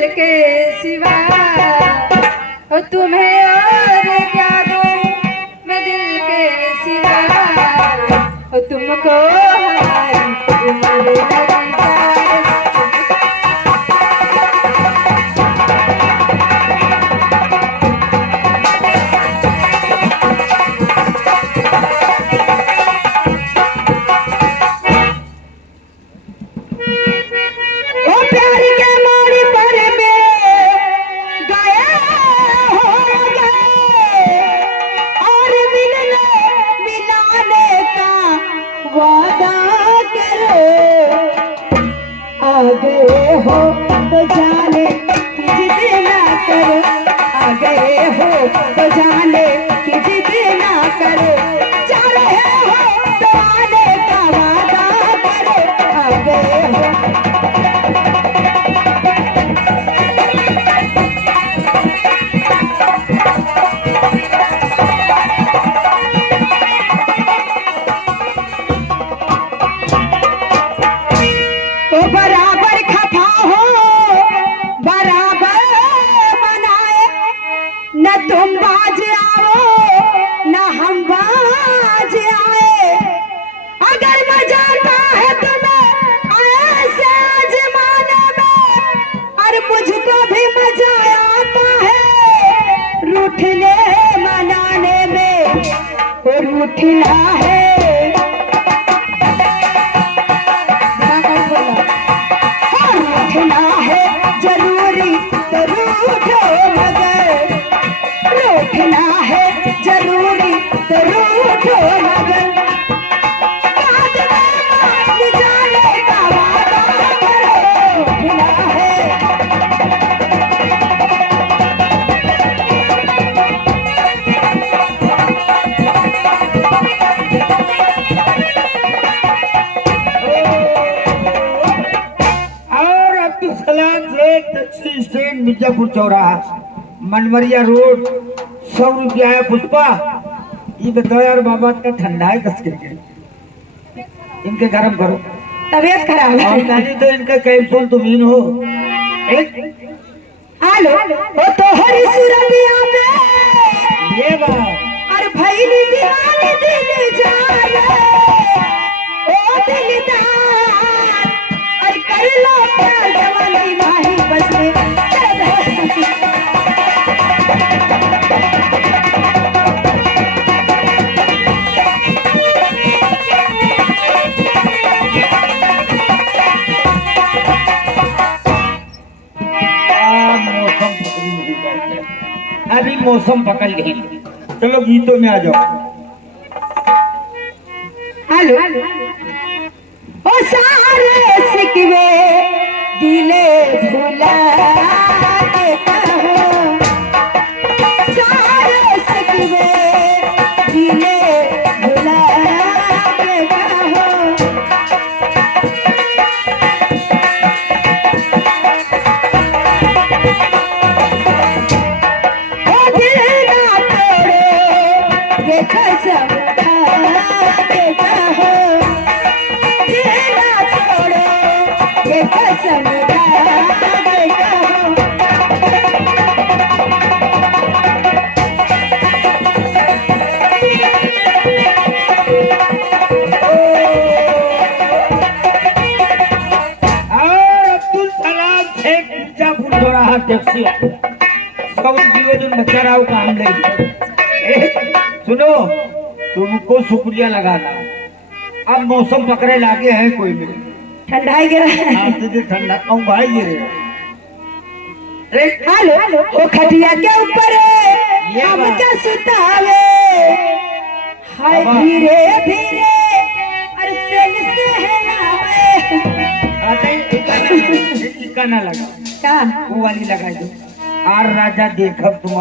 दिल के सिवा हो तुम्हें और क्या दूं मैं दिल के सिवा हो तुमको हमारी उम्र लगी जाए। गए हो तो जाने कि जिद ना करो, आ गए हो तो जाने कि जिद ना करो, जा रहे हो तो आने का वादा करो, आ गए हो। ओ बराबर खफा हो बराबर मनाए, न तुम बाज आओ न हम बाज आए। अगर मजा आता है तुम्हें ऐसे आजमाने में, और मुझको भी मजा आता है रूठने मनाने में। और रूठना है रोकना है जरूरी तो रूठो मगर, रोकना है जरूरी तो रूठो मगर, बाद में मान जाने का वादा करो, रोकना है। टैक्सी स्टैंड मिर्जापुर चौराहा मनमरिया रोड 100 रुपया है। पुष्पा ये बताओ यार बाबा का ठंडा है 10 के इनके गरम करो, तबीयत खराब है तो इनका कैप्सूल तुम इन हो। हेलो ओ तो हरी सुरतिया पे ये बात और भैली दीवानी दिल जाने, ओ दिलदार और कर लो प्यार जवानी नहीं बस में। अभी मौसम पकड़ गई, चलो गीतों में आ जाओ। हेलो ओ सारे सिकवे दिले भुला के कहो, सारे सिकवे दिले भुला के कहो। कसम खा के कहो, दिल ना तोड़ो, ये कसम खा के कहो। अब्दुल सलाम शेख मिर्जापुर चौराहा टैक्सी बच्चा राव काम लगी। सुनो तुमको शुक्रिया लगाना, अब मौसम पकड़े लागे है कोई भी ठंडाई गिरा ठंडा भाई गिरे। हेलो ओ खटिया के ऊपर हम क्या सुतावे, हाय धीरे धीरे अरसल से गाना लगा का वो वाली लगा दो। आर राजा देखब तुम